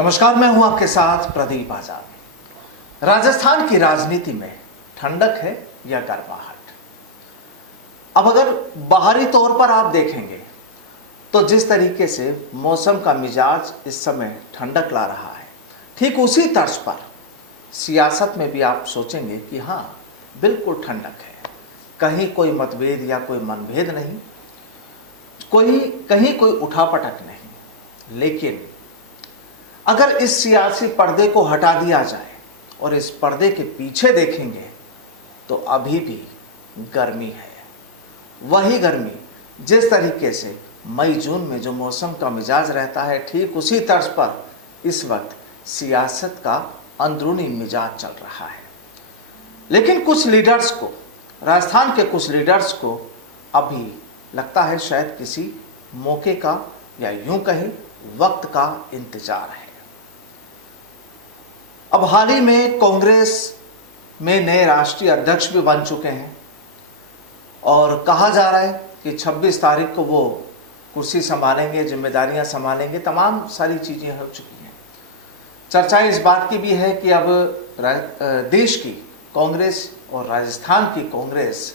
नमस्कार, मैं हूं आपके साथ प्रदीप आजाद। राजस्थान की राजनीति में ठंडक है या गर्माहट। अब अगर बाहरी तौर पर आप देखेंगे तो जिस तरीके से मौसम का मिजाज इस समय ठंडक ला रहा है, ठीक उसी तर्ज पर सियासत में भी आप सोचेंगे कि हाँ, बिल्कुल ठंडक है। कहीं कोई मतभेद या कोई मनभेद नहीं, कहीं कोई उठापटक नहीं। लेकिन अगर इस सियासी पर्दे को हटा दिया जाए और इस पर्दे के पीछे देखेंगे तो अभी भी गर्मी है। वही गर्मी जिस तरीके से मई जून में जो मौसम का मिजाज रहता है, ठीक उसी तर्ज पर इस वक्त सियासत का अंदरूनी मिजाज चल रहा है। लेकिन कुछ लीडर्स को, राजस्थान के कुछ लीडर्स को अभी लगता है शायद किसी मौके का या यूं कहें वक्त का इंतजार है। अब हाल ही में कांग्रेस में नए राष्ट्रीय अध्यक्ष भी बन चुके हैं और कहा जा रहा है कि 26 तारीख को वो कुर्सी संभालेंगे, जिम्मेदारियां संभालेंगे, तमाम सारी चीजें हो चुकी हैं। चर्चाएं इस बात की भी है कि अब देश की कांग्रेस और राजस्थान की कांग्रेस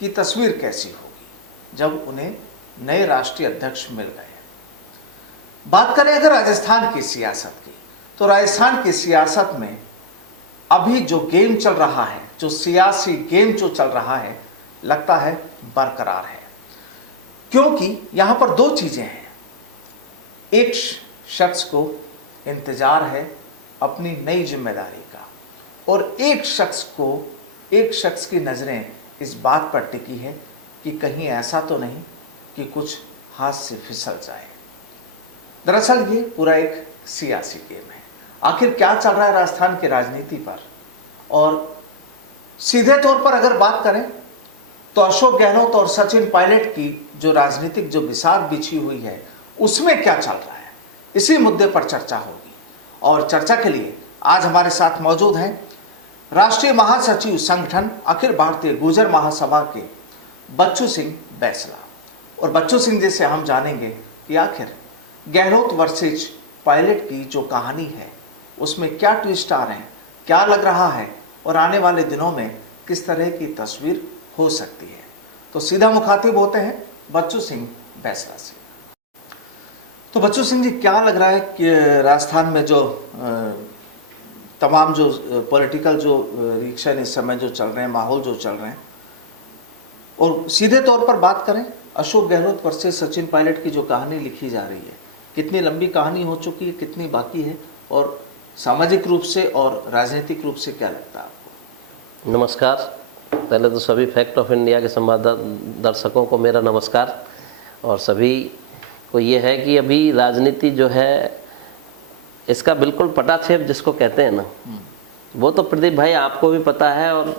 की तस्वीर कैसी होगी जब उन्हें नए राष्ट्रीय अध्यक्ष मिल गए। बात करें अगर राजस्थान की सियासत की, तो राजस्थान की सियासत में अभी जो गेम चल रहा है, जो सियासी गेम जो चल रहा है, लगता है बरकरार है। क्योंकि यहां पर दो चीजें हैं। एक शख्स को इंतजार है अपनी नई जिम्मेदारी का, और एक शख्स की नजरें इस बात पर टिकी है कि कहीं ऐसा तो नहीं कि कुछ हाथ से फिसल जाए। दरअसल ये पूरा एक सियासी गेम है। आखिर क्या चल रहा है राजस्थान की राजनीति पर, और सीधे तौर पर अगर बात करें तो अशोक गहलोत और सचिन पायलट की जो राजनीतिक जो बिसात बिछी हुई है, उसमें क्या चल रहा है, इसी मुद्दे पर चर्चा होगी। और चर्चा के लिए आज हमारे साथ मौजूद हैं राष्ट्रीय महासचिव संगठन अखिल भारतीय गुर्जर महासभा के बच्चू सिंह बैसला। और बच्चू सिंह जी से हम जानेंगे कि आखिर गहलोत वर्सेज पायलट की जो कहानी है उसमें क्या ट्विस्ट आ रहे हैं, क्या लग रहा है, और आने वाले दिनों में किस तरह की तस्वीर हो सकती है। तो सीधा मुखातिब होते हैं बच्चू सिंह बैसला से। तो बच्चू सिंह जी, क्या लग रहा है कि राजस्थान में जो तमाम जो पॉलिटिकल जो रिएक्शन इस समय जो चल रहे हैं, माहौल जो चल रहे हैं, और सीधे तौर पर बात करें अशोक गहलोत वर्सेज सचिन पायलट की जो कहानी लिखी जा रही है, कितनी लंबी कहानी हो चुकी है, कितनी बाकी है, और सामाजिक रूप से और राजनीतिक रूप से क्या लगता है आपको? नमस्कार। पहले तो सभी फैक्ट ऑफ इंडिया के संवाददाता दर्शकों को मेरा नमस्कार। और सभी को ये है कि अभी राजनीति जो है, इसका बिल्कुल पटाक्षेप जिसको कहते हैं ना, वो तो प्रदीप भाई आपको भी पता है और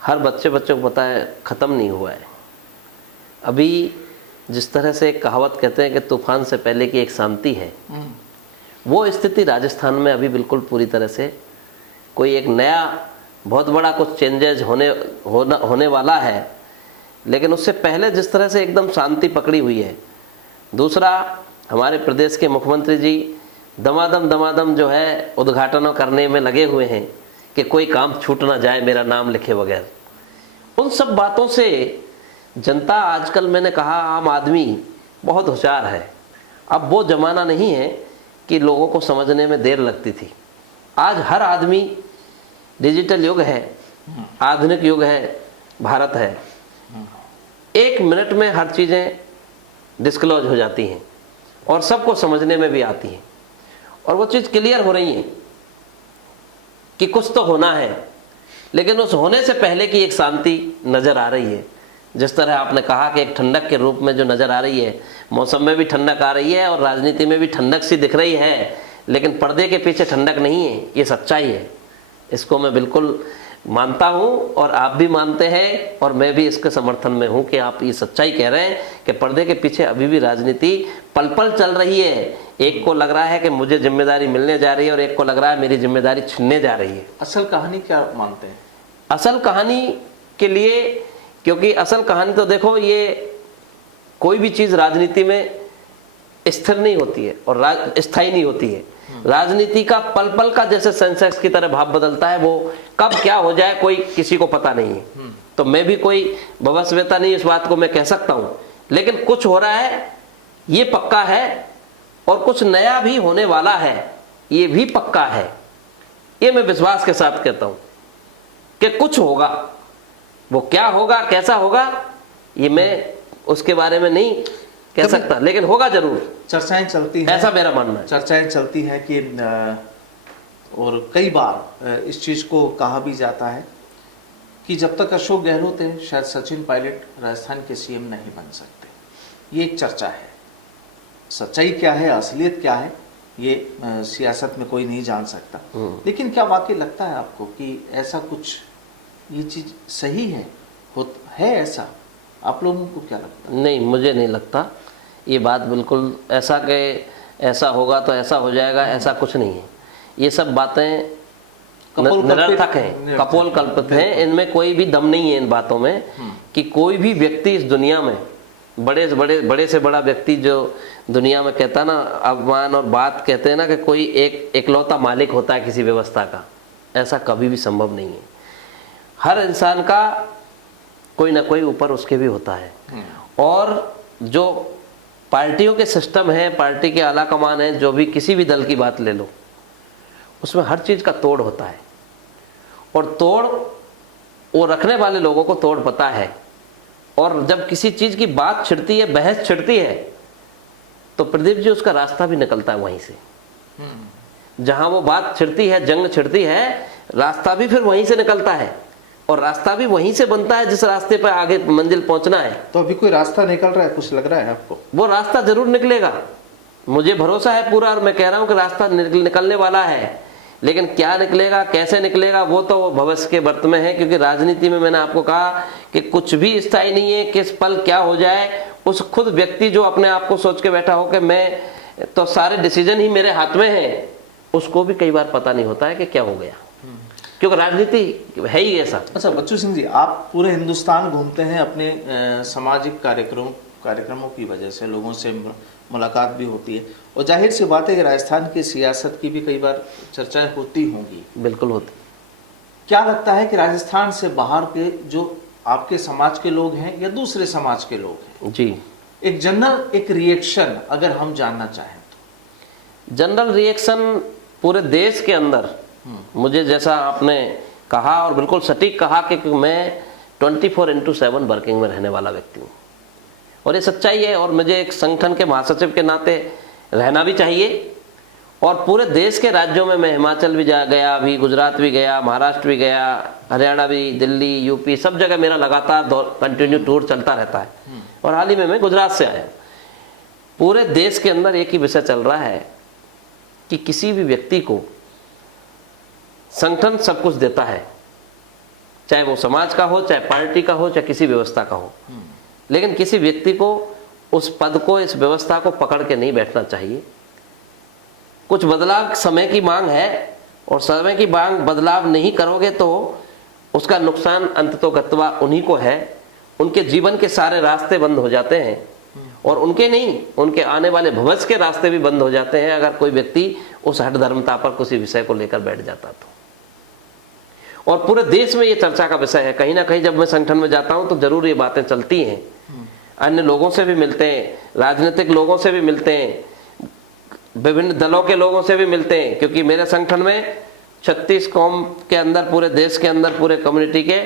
हर बच्चों को पता है, ख़त्म नहीं हुआ है। अभी जिस तरह से एक कहावत कहते हैं कि तूफान से पहले की एक शांति है, वो स्थिति राजस्थान में अभी बिल्कुल पूरी तरह से, कोई एक नया बहुत बड़ा कुछ चेंजेज होने वाला है, लेकिन उससे पहले जिस तरह से एकदम शांति पकड़ी हुई है। दूसरा, हमारे प्रदेश के मुख्यमंत्री जी दमादम जो है उद्घाटनों करने में लगे हुए हैं कि कोई काम छूट ना जाए मेरा नाम लिखे बगैर। उन सब बातों से जनता आजकल, मैंने कहा, आम आदमी बहुत होशियार है। अब वो ज़माना नहीं है कि लोगों को समझने में देर लगती थी। आज हर आदमी, डिजिटल युग है, आधुनिक युग है, भारत है। 1 मिनट में हर चीज़ें डिस्क्लोज हो जाती हैं और सबको समझने में भी आती हैं, और वो चीज़ क्लियर हो रही है कि कुछ तो होना है। लेकिन उस होने से पहले की एक शांति नज़र आ रही है। जिस तरह आपने कहा कि एक ठंडक के रूप में जो नज़र आ रही है, मौसम में भी ठंडक आ रही है और राजनीति में भी ठंडक सी दिख रही है, लेकिन पर्दे के पीछे ठंडक नहीं है, ये सच्चाई है। इसको मैं बिल्कुल मानता हूँ और आप भी मानते हैं, और मैं भी इसके समर्थन में हूँ कि आप ये सच्चाई कह रहे हैं कि पर्दे के पीछे अभी भी राजनीति पल पल चल रही है। एक को लग रहा है कि मुझे जिम्मेदारी मिलने जा रही है और एक को लग रहा है मेरी जिम्मेदारी छिनने जा रही है। असल कहानी क्या मानते हैं? असल कहानी के लिए, क्योंकि असल कहानी तो देखो, ये कोई भी चीज़ राजनीति में स्थिर नहीं होती है और स्थायी नहीं होती है। राजनीति का पल पल का जैसे सेंसेक्स की तरह भाव बदलता है, वो कब क्या हो जाए कोई किसी को पता नहीं है। तो मैं भी कोई भवस्वेता नहीं इस बात को मैं कह सकता हूं, लेकिन कुछ हो रहा है ये पक्का है, और कुछ नया भी होने वाला है ये भी पक्का है। ये मैं विश्वास के साथ कहता हूं कि कुछ होगा, वो क्या होगा कैसा होगा ये मैं उसके बारे में नहीं कह सकता, लेकिन होगा जरूर। चर्चाएं चलती हैं, ऐसा मेरा मानना है। चर्चाएं चलती हैं कि और कई बार इस चीज को कहा भी जाता है कि जब तक अशोक गहलोत है शायद सचिन पायलट राजस्थान के सीएम नहीं बन सकते। ये एक चर्चा है, सच्चाई क्या है, असलियत क्या है, ये सियासत में कोई नहीं जान सकता। लेकिन क्या वाकई लगता है आपको कि ऐसा कुछ ये चीज सही है, ऐसा आप लोगों को क्या लगता है? नहीं, मुझे नहीं लगता ये बात बिल्कुल ऐसा कि ऐसा होगा तो ऐसा हो जाएगा, ऐसा कुछ नहीं है। ये सब बातें निरर्थक हैं, कपोल कल्पित हैं, इनमें कोई भी दम नहीं है इन बातों में कि कोई भी व्यक्ति इस दुनिया में बड़े से बड़ा व्यक्ति जो दुनिया में कहता है ना, अभिमान और बात कहते हैं ना कि कोई एक इकलौता मालिक होता है किसी व्यवस्था का, ऐसा कभी भी संभव नहीं है। हर इंसान का कोई ना कोई ऊपर उसके भी होता है, और जो पार्टियों के सिस्टम है, पार्टी के आला कमान है, जो भी किसी भी दल की बात ले लो, उसमें हर चीज का तोड़ होता है, और तोड़ वो रखने वाले लोगों को तोड़ पता है। और जब किसी चीज की बात छिड़ती है, बहस छिड़ती है, तो प्रदीप जी उसका रास्ता भी निकलता है वहीं से। जहां वो बात छिड़ती है, जंग छिड़ती है, रास्ता भी फिर वहीं से निकलता है, और रास्ता भी वहीं से बनता है जिस रास्ते पर आगे मंजिल पहुंचना है। तो अभी कोई रास्ता निकल रहा है, कुछ लग रहा है आपको? वो रास्ता जरूर निकलेगा, मुझे भरोसा है पूरा, और मैं कह रहा हूं कि रास्ता निकलने वाला है। लेकिन क्या निकलेगा, कैसे निकलेगा, वो तो भविष्य के वर्त में है, क्योंकि राजनीति में मैंने आपको कहा कि कुछ भी स्थायी नहीं है, किस पल क्या हो जाए। उस खुद व्यक्ति जो अपने आप को सोच के बैठा हो कि मैं तो सारे डिसीजन ही मेरे हाथ में है, उसको भी कई बार पता नहीं होता है कि क्या हो गया, क्योंकि राजनीति है ही ऐसा। अच्छा बच्चू सिंह जी, आप पूरे हिंदुस्तान घूमते हैं अपने सामाजिक कार्यक्रमों की वजह से, लोगों से मुलाकात भी होती है, और जाहिर सी बात है कि राजस्थान की सियासत की भी कई बार चर्चाएं होती होंगी। बिल्कुल होती। क्या लगता है कि राजस्थान से बाहर के जो आपके समाज के लोग हैं या दूसरे समाज के लोग हैं जी, एक जनरल एक रिएक्शन अगर हम जानना चाहें तो? जनरल रिएक्शन पूरे देश के अंदर, मुझे जैसा आपने कहा और बिल्कुल सटीक कहा कि मैं 24/7 वर्किंग में रहने वाला व्यक्ति हूँ, और ये सच्चाई है। और मुझे एक संगठन के महासचिव के नाते रहना भी चाहिए, और पूरे देश के राज्यों में मैं हिमाचल भी गया, अभी गुजरात भी गया, महाराष्ट्र भी गया, हरियाणा भी, दिल्ली, यूपी, सब जगह मेरा लगातार कंटिन्यू टूर चलता रहता है। और हाल ही में मैं गुजरात से आया। पूरे देश के अंदर एक ही विषय चल रहा है कि किसी भी व्यक्ति को संगठन सब कुछ देता है, चाहे वो समाज का हो, चाहे पार्टी का हो, चाहे किसी व्यवस्था का हो, लेकिन किसी व्यक्ति को उस पद को, इस व्यवस्था को पकड़ के नहीं बैठना चाहिए। कुछ बदलाव समय की मांग है, और समय की मांग बदलाव नहीं करोगे तो उसका नुकसान अंततोगत्वा उन्हीं को है। उनके जीवन के सारे रास्ते बंद हो जाते हैं, और उनके नहीं, उनके आने वाले भविष्य के रास्ते भी बंद हो जाते हैं अगर कोई व्यक्ति उस हठधर्मता पर किसी विषय को लेकर बैठ जाता तो। और पूरे देश में ये चर्चा का विषय है। कहीं ना कहीं जब मैं संगठन में जाता हूं तो जरूर ये बातें चलती हैं, अन्य लोगों से भी मिलते हैं, राजनीतिक लोगों से भी मिलते हैं, विभिन्न दलों के लोगों से भी मिलते हैं, क्योंकि मेरे संगठन में 36 कौम के अंदर, पूरे देश के अंदर, पूरे कम्युनिटी के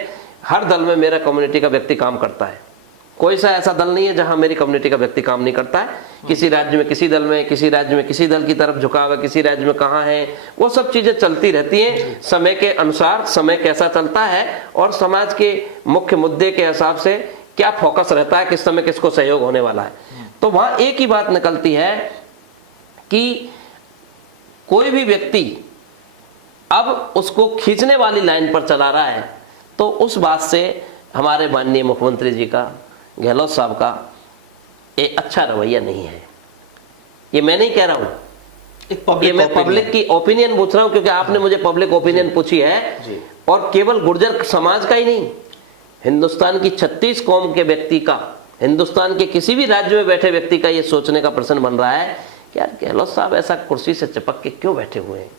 हर दल में मेरा कम्युनिटी का व्यक्ति काम करता है। कोई सा ऐसा दल नहीं है जहां मेरी कम्युनिटी का व्यक्ति काम नहीं करता है। किसी राज्य में किसी दल में, किसी राज्य में किसी दल की तरफ झुकाव है, किसी राज्य में कहाँ है, वो सब चीजें चलती रहती हैं समय के अनुसार। समय कैसा चलता है और समाज के मुख्य मुद्दे के हिसाब से क्या फोकस रहता है, किस समय किसको सहयोग होने वाला है, तो वहां एक ही बात निकलती है कि कोई भी व्यक्ति अब उसको खींचने वाली लाइन पर चला रहा है, तो उस बात से हमारे माननीय मुख्यमंत्री जी का, गहलोत साहब का एक अच्छा रवैया नहीं है। ये मैं नहीं कह रहा हूं, ये मैं पब्लिक की ओपिनियन पूछ रहा हूं, क्योंकि आपने मुझे पब्लिक ओपिनियन पूछी है जी। और केवल गुर्जर समाज का ही नहीं, हिंदुस्तान की 36 कौम के व्यक्ति का हिंदुस्तान के किसी भी राज्य में बैठे व्यक्ति का ये सोचने का प्रश्न बन रहा है कि यार गहलोत साहब ऐसा कुर्सी से चिपक के क्यों बैठे हुए हैं,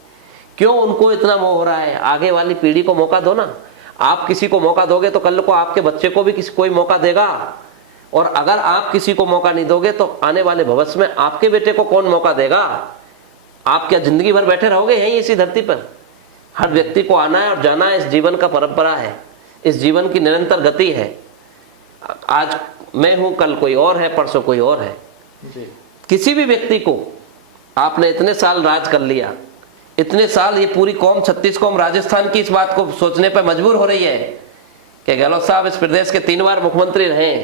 क्यों उनको इतना मोह हो रहा है। आगे वाली पीढ़ी को मौका दो ना। आप किसी को मौका दोगे तो कल को आपके बच्चे को भी कोई मौका देगा, और अगर आप किसी को मौका नहीं दोगे तो आने वाले भविष्य में आपके बेटे को कौन मौका देगा। आप क्या जिंदगी भर बैठे रहोगे यहीं इसी धरती पर? हर व्यक्ति को आना है और जाना है। इस जीवन का परंपरा है, इस जीवन की निरंतर गति है। आज मैं हूं, कल कोई और है, परसों कोई और है जी। किसी भी व्यक्ति को आपने इतने साल राज कर लिया, इतने साल ये पूरी कौम 36 कौम राजस्थान की इस बात को सोचने पर मजबूर हो रही है कि गहलोत साहब इस प्रदेश के 3 बार मुख्यमंत्री रहे।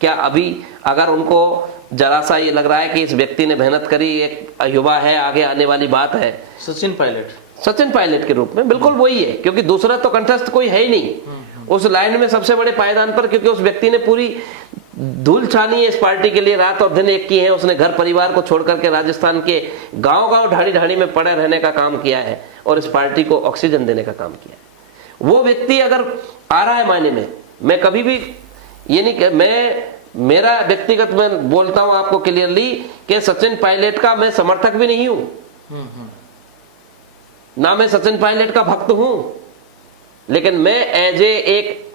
क्या अभी अगर उनको जरा सा ये लग रहा है कि इस व्यक्ति ने मेहनत करी, एक युवा है, आगे आने वाली बात है, सचिन पायलट के रूप में बिल्कुल वही है, क्योंकि दूसरा तो कंटेस्ट कोई है ही नहीं उस लाइन में सबसे बड़े पायदान पर, क्योंकि उस व्यक्ति ने पूरी धूल छानी है इस पार्टी के लिए, रात और दिन एक की है। उसने घर परिवार को छोड़ करके राजस्थान के गांव-गांव ढाड़ी-ढाड़ी में पड़े रहने का काम किया है और इस पार्टी को ऑक्सीजन देने का काम किया है। वो व्यक्ति अगर आ रहा है मायने में, मैं कभी भी ये नहीं, मैं मेरा व्यक्तिगत मैं बोलता हूं आपको क्लियरली कि सचिन पायलट का मैं समर्थक भी नहीं हूं, ना मैं सचिन पायलट का भक्त हूं, लेकिन मैं एज एक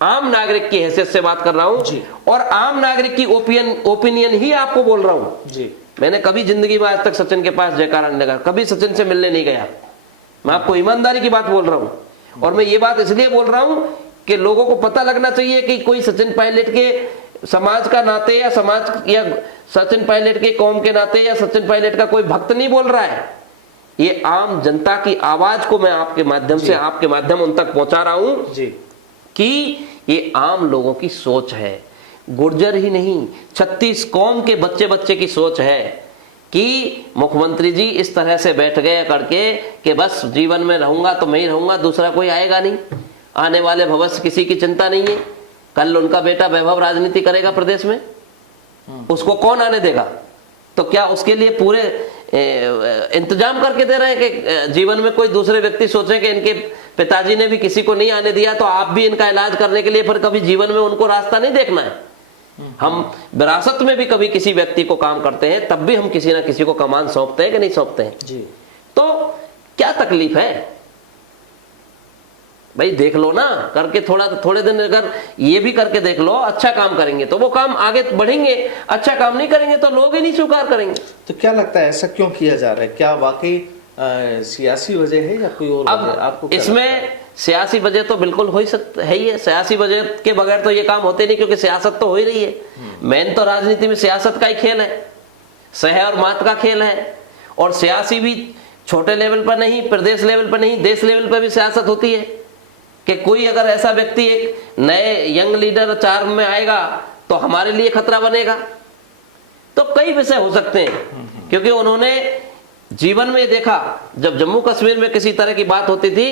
आम नागरिक की हैसियत से बात कर रहा हूं और आम नागरिक की ओपिनियन ही आपको बोल रहा हूं जी। मैंने कभी जिंदगी में आज तक सचिन के पास जयकारा नहीं लगा, कभी सचिन से मिलने नहीं गया। मैं आपको ईमानदारी की बात बोल रहा हूं और मैं ये बात इसलिए बोल रहा हूं कि लोगों को पता लगना चाहिए कि कोई सचिन पायलट के समाज का नाते या सचिन पायलट के कौम के नाते या सचिन पायलट का कोई भक्त नहीं बोल रहा है। ये आम जनता की आवाज को मैं आपके माध्यम उन तक पहुंचा रहा हूं जी, कि ये आम लोगों की सोच है, गुर्जर ही नहीं 36 कौम के बच्चे की सोच है कि मुख्यमंत्री जी इस तरह से बैठ गए करके कि बस जीवन में रहूंगा तो मैं ही रहूंगा, दूसरा कोई आएगा नहीं, आने वाले भविष्य किसी की चिंता नहीं है। कल उनका बेटा वैभव राजनीति करेगा प्रदेश में, उसको कौन आने देगा? तो क्या उसके लिए पूरे इंतजाम करके दे रहे हैं कि जीवन में कोई दूसरे व्यक्ति सोचे कि इनके पिताजी ने भी किसी को नहीं आने दिया तो आप भी इनका इलाज करने के लिए फिर कभी जीवन में उनको रास्ता नहीं देखना है। हम विरासत में भी कभी किसी व्यक्ति को काम करते हैं तब भी हम किसी ना किसी को कमान सौंपते हैं कि नहीं सौंपते हैं जी। तो क्या तकलीफ है भाई, देख लो ना करके, थोड़े दिन अगर ये भी करके देख लो, अच्छा काम करेंगे तो वो काम आगे बढ़ेंगे, अच्छा काम नहीं करेंगे तो लोग ही नहीं स्वीकार करेंगे। तो क्या लगता है ऐसा क्यों किया जा रहा है? क्या वाकई सियासी वजह है या कोई और वजह? आपको इसमें सियासी वजह तो बिल्कुल हो ही सकता है ही है। सियासी वजह के बगैर तो ये काम होते नहीं, क्योंकि सियासत तो हो ही रही है। मेन तो राजनीति में सियासत का ही खेल है, सह और मात का खेल है। और सियासी भी छोटे लेवल पर नहीं, प्रदेश लेवल पर नहीं, देश लेवल पर भी सियासत होती है कि कोई अगर ऐसा व्यक्ति एक नए यंग लीडर चार्म में आएगा तो हमारे लिए खतरा बनेगा। तो कई विषय हो सकते हैं, क्योंकि उन्होंने जीवन में देखा, जब जम्मू कश्मीर में किसी तरह की बात होती थी,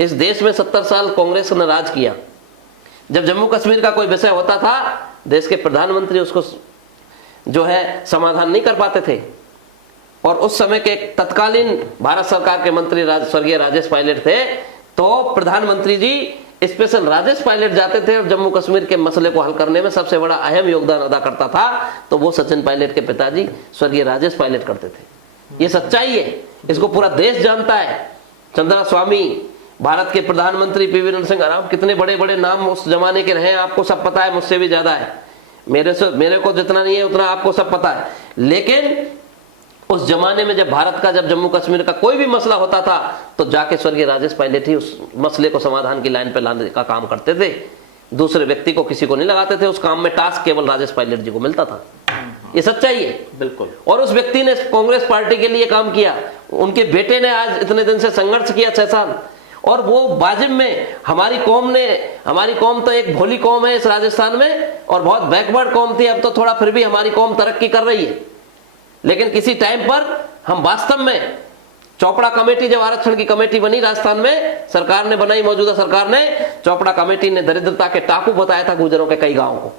इस देश में 70 साल कांग्रेस ने राज किया। जब जम्मू कश्मीर का कोई विषय होता था, देश के प्रधानमंत्री उसको जो है समाधान नहीं कर पाते थे। और उस समय के तत्कालीन भारत सरकार के मंत्री स्वर्गीय राजेश पायलट थे, तो प्रधानमंत्री जी स्पेशल राजेश पायलट जाते थे और जम्मू कश्मीर के मसले को हल करने में सबसे बड़ा अहम योगदान अदा करता था, तो वो सचिन पायलट के पिताजी स्वर्गीय राजेश पायलट करते थे। ये सच्चाई है, इसको पूरा देश जानता है। चंद्रा स्वामी, भारत के प्रधानमंत्री पीवी नरसिंह राव, कितने बड़े बड़े नाम उस जमाने के रहे हैं, आपको सब पता है, मुझसे भी ज्यादा है। मेरे को जितना नहीं है उतना आपको सब पता है। लेकिन उस जमाने में जब जम्मू कश्मीर का कोई भी मसला होता था तो जाके स्वर्गीय राजेश पायलट ही उस मसले को समाधान की लाइन पे लाने का काम करते थे। दूसरे व्यक्ति को, किसी को नहीं लगाते थे उस काम में। टास्क केवल राजेश पायलट जी को मिलता था। ये सच्चाई है बिल्कुल। और उस व्यक्ति ने कांग्रेस पार्टी के लिए काम किया। उनके बेटे ने आज इतने दिन से संघर्ष किया 6 साल, और वो वाजिब में हमारी कौम तो एक भोली कौम है इस राजस्थान में और बहुत बैकवर्ड कौम थी। अब तो थोड़ा फिर भी हमारी कौम तरक्की कर रही है, लेकिन किसी टाइम पर हम वास्तव में, चोपड़ा कमेटी जब आरक्षण की कमेटी बनी राजस्थान में, सरकार ने बनाई, मौजूदा सरकार ने, चोपड़ा कमेटी ने दरिद्रता के टापू बताया था गुर्जरों के कई गांवों को।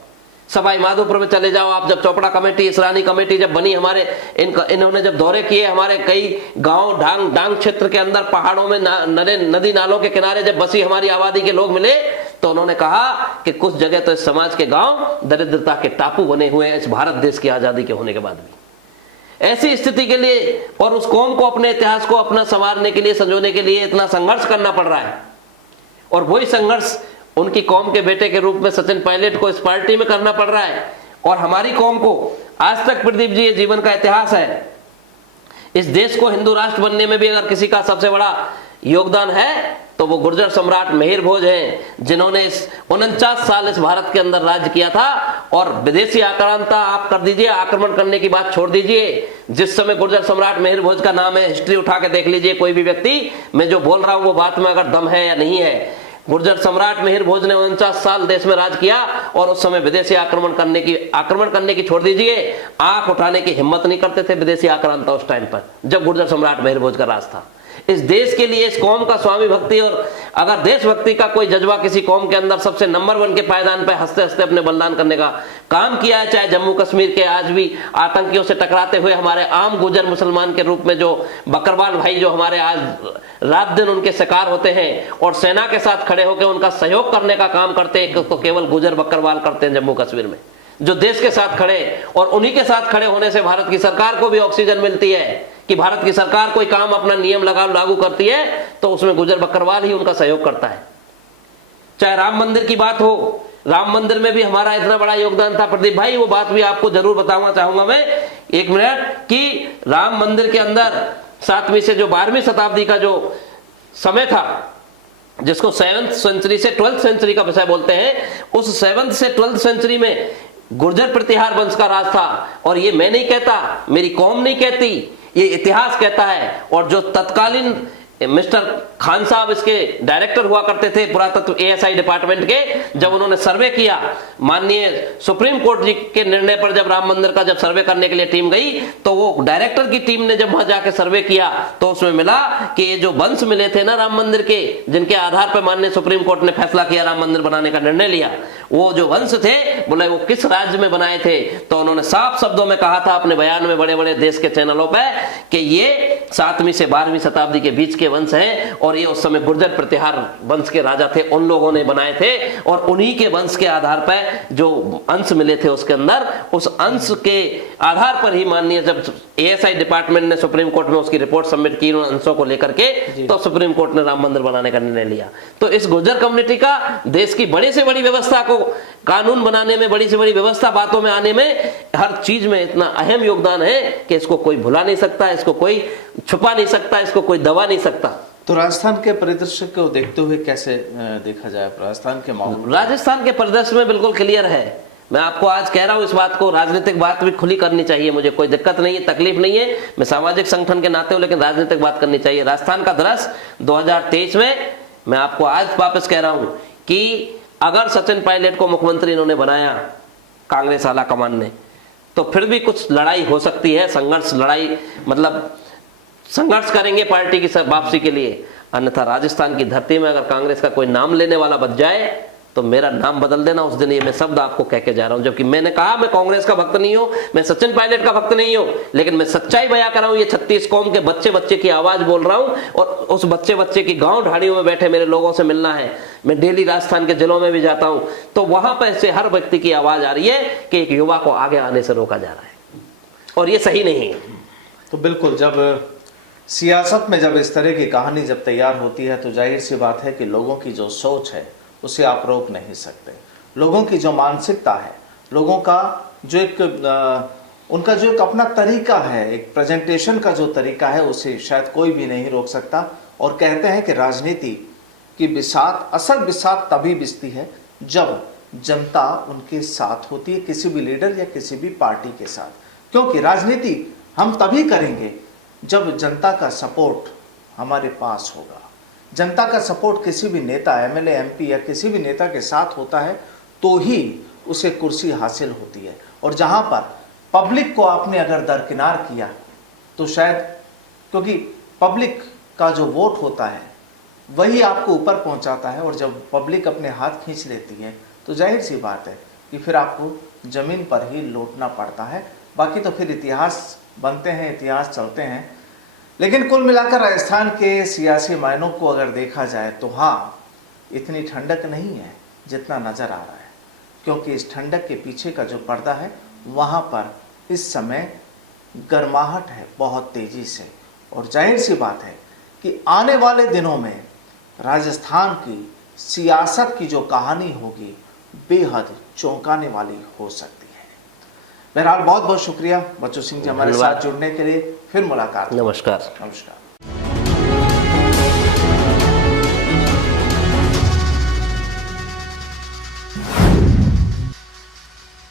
सवाई माधोपुर में चले जाओ आप, जब चोपड़ा कमेटी, इसरानी कमेटी जब बनी, हमारे इन्होंने जब दौरे किए हमारे कई गांव डांग क्षेत्र के अंदर, पहाड़ों में नदी नालों के किनारे जब बसी हमारी आबादी के लोग मिले, तो उन्होंने कहा कि कुछ जगह तो इस समाज के गांव दरिद्रता के टापू बने हुए हैं इस भारत देश की आजादी के होने के बाद भी। ऐसी स्थिति के लिए और उस कौम को अपने इतिहास को अपना संवारने के लिए, संजोने के लिए इतना संघर्ष करना पड़ रहा है, और वही संघर्ष उनकी कौम के बेटे के रूप में सचिन पायलट को इस पार्टी में करना पड़ रहा है। और हमारी कौम को आज तक, प्रदीप जी, ये जीवन का इतिहास है, इस देश को हिंदू राष्ट्र बनने में भी अगर किसी का सबसे बड़ा योगदान है तो वो गुर्जर सम्राट मिहिर भोज हैं, जिन्होंने इस 49 साल इस भारत के अंदर राज्य किया था। और विदेशी आक्रांता आप कर दीजिए, आक्रमण करने की बात छोड़ दीजिए, जिस समय गुर्जर सम्राट मिहिर भोज का नाम है, हिस्ट्री उठा के देख लीजिए कोई भी व्यक्ति, मैं जो बोल रहा हूं वो बात में अगर दम है या नहीं है। गुर्जर सम्राट मिहिर भोज ने 49 साल देश में राज किया और उस समय विदेशी आक्रमण करने की छोड़ दीजिए, आंख उठाने की हिम्मत नहीं करते थे विदेशी आक्रांता उस टाइम पर, जब गुर्जर सम्राट मिहिर भोज का राज था। इस देश के लिए, इस कौम का स्वामी भक्ति और अगर देशभक्ति का कोई जज्बा किसी कौम के अंदर सबसे नंबर 1 के पायदान पर हंसते हंसते अपने बलिदान करने का काम किया है, चाहे जम्मू कश्मीर के आज भी आतंकियों से टकराते हुए हमारे आम गुजर मुसलमान के रूप में जो बकरवाल भाई जो हमारे आज रात दिन उनके शिकार होते हैं और सेना के साथ खड़े होकर उनका सहयोग करने का काम करते हैं, तो केवल गुजर बकरवाल करते हैं जम्मू कश्मीर में, जो देश के साथ खड़े, और उन्हीं के साथ खड़े होने से भारत की सरकार को भी ऑक्सीजन मिलती है कि भारत की सरकार कोई काम अपना नियम लागू करती है तो उसमें गुजर बकरवाल ही उनका सहयोग करता है। चाहे राम मंदिर की बात हो, राम मंदिर में भी हमारा इतना बड़ा योगदान था प्रदीप भाई, वो बात भी आपको जरूर बताना चाहूंगा मैं 1 मिनट, कि राम मंदिर के अंदर 7वीं से जो 12वीं शताब्दी का जो समय था, जिसको 7th सेंचुरी से 12th सेंचुरी का विषय बोलते हैं, उस 7th से 12th सेंचुरी में गुर्जर प्रतिहार वंश का राज था। और ये मैं नहीं कहता, मेरी कौम नहीं कहती, ये इतिहास कहता है। और जो तत्कालीन मिस्टर खान साहब इसके डायरेक्टर हुआ करते थे पुरातत्व ASI डिपार्टमेंट के, जब उन्होंने सर्वे किया माननीय सुप्रीम कोर्ट जी के निर्णय पर, जब राम मंदिर का जब सर्वे करने के लिए टीम गई, तो वो डायरेक्टर की टीम ने जब वहां जाके सर्वे किया तो उसमें मिला कि ये जो वंश मिले थे ना राम मंदिर के, जिनके आधार पर माननीय सुप्रीम कोर्ट ने फैसला किया, राम मंदिर बनाने का निर्णय लिया, वो जो वंश थे, बोले वो किस राज्य में बनाए थे, तो उन्होंने साफ शब्दों में कहा था अपने बयान में बड़े बड़े देश के चैनलों पर कि ये 7वीं से 12वीं शताब्दी के बीच के वंश हैं, और ये उस समय गुर्जर प्रतिहार वंश के राजा थे, उन लोगों ने बनाए थे। और उन्हीं के वंश के आधार पर जो अंश मिले थे उसके अंदर, उस अंश के आधार पर ही माननीय जब ASI डिपार्टमेंट ने सुप्रीम कोर्ट में उसकी रिपोर्ट सबमिट की उन अंशों को लेकर के, तो सुप्रीम कोर्ट ने राम मंदिर बनाने का निर्णय लिया। तो इस गुर्जर कम्युनिटी का देश की बड़ी से बड़ी व्यवस्था को कानून बनाने में, बड़ी से बड़ी व्यवस्था बातों में आने में, हर चीज में इतना अहम योगदान है कि इसको कोई भुला नहीं सकता, इसको कोई छुपा नहीं सकता, इसको कोई दबा नहीं सकता। तो राजस्थान के परिदृश्य को देखते हुए कैसे देखा जाए राजस्थान के माहौल? राजस्थान के परिदृश्य में बिल्कुल क्लियर है। मैं आपको आज कह रहा हूं इस बात को, राजनीतिक बात भी खुली करनी चाहिए, मुझे कोई दिक्कत नहीं है, तकलीफ नहीं है, मैं सामाजिक संगठन के नाते हूं, लेकिन राजनीतिक बात करनी चाहिए। राजस्थान का दृश्य 2023 में मैं आपको आज वापस कह रहा हूं कि अगर सचिन पायलट को मुख्यमंत्री इन्होंने बनाया कांग्रेस आला कमान ने, तो फिर भी कुछ लड़ाई हो सकती है, संघर्ष, लड़ाई मतलब संघर्ष करेंगे पार्टी की वापसी के लिए। अन्यथा राजस्थान की धरती में अगर कांग्रेस का कोई नाम लेने वाला बच जाए तो मेरा नाम बदल देना उस दिन, ये मैं शब्द आपको कह के जा रहा हूं। जबकि मैंने कहा मैं कांग्रेस का भक्त नहीं हूं, मैं सचिन पायलट का भक्त नहीं हूं, लेकिन मैं सच्चाई बयां कर रहा हूं। ये 36 कौम के बच्चे बच्चे की आवाज बोल रहा हूं, और उस बच्चे बच्चे की गांव ढाड़ियों में बैठे मेरे लोगों से मिलना है। मैं डेली राजस्थान के जिलों में भी जाता हूं, तो वहां पर से हर व्यक्ति की आवाज आ रही है कि एक युवा को आगे आने से रोका जा रहा है, और ये सही नहीं है। तो बिल्कुल, जब सियासत में जब इस तरह की कहानी जब तैयार होती है तो जाहिर सी बात है कि लोगों की जो सोच है उसे आप रोक नहीं सकते। लोगों की जो मानसिकता है, लोगों का जो एक उनका जो एक अपना तरीका है, एक प्रेजेंटेशन का जो तरीका है, उसे शायद कोई भी नहीं रोक सकता। और कहते हैं कि राजनीति की बिसात, असल बिसात तभी बिसती है जब जनता उनके साथ होती है, किसी भी लीडर या किसी भी पार्टी के साथ। क्योंकि राजनीति हम तभी करेंगे जब जनता का सपोर्ट हमारे पास होगा। जनता का सपोर्ट किसी भी नेता, MLA, MP या किसी भी नेता के साथ होता है तो ही उसे कुर्सी हासिल होती है। और जहां पर पब्लिक को आपने अगर दरकिनार किया तो शायद, क्योंकि पब्लिक का जो वोट होता है वही आपको ऊपर पहुंचाता है, और जब पब्लिक अपने हाथ खींच लेती है तो जाहिर सी बात है कि फिर आपको जमीन पर ही लौटना पड़ता है। बाकी तो फिर इतिहास बनते हैं, इतिहास चलते हैं। लेकिन कुल मिलाकर राजस्थान के सियासी मायनों को अगर देखा जाए तो हाँ, इतनी ठंडक नहीं है। जितना नज़र आ रहा है, क्योंकि इस ठंडक के पीछे का जो पर्दा है वहाँ पर इस समय गर्माहट है बहुत तेज़ी से। और जाहिर सी बात है कि आने वाले दिनों में राजस्थान की सियासत की जो कहानी होगी बेहद चौंकाने वाली हो सकती है। बहरहाल बहुत बहुत शुक्रिया बच्चू सिंह जी हमारे साथ जुड़ने के लिए। फिर मुलाकात। नमस्कार। नमस्कार।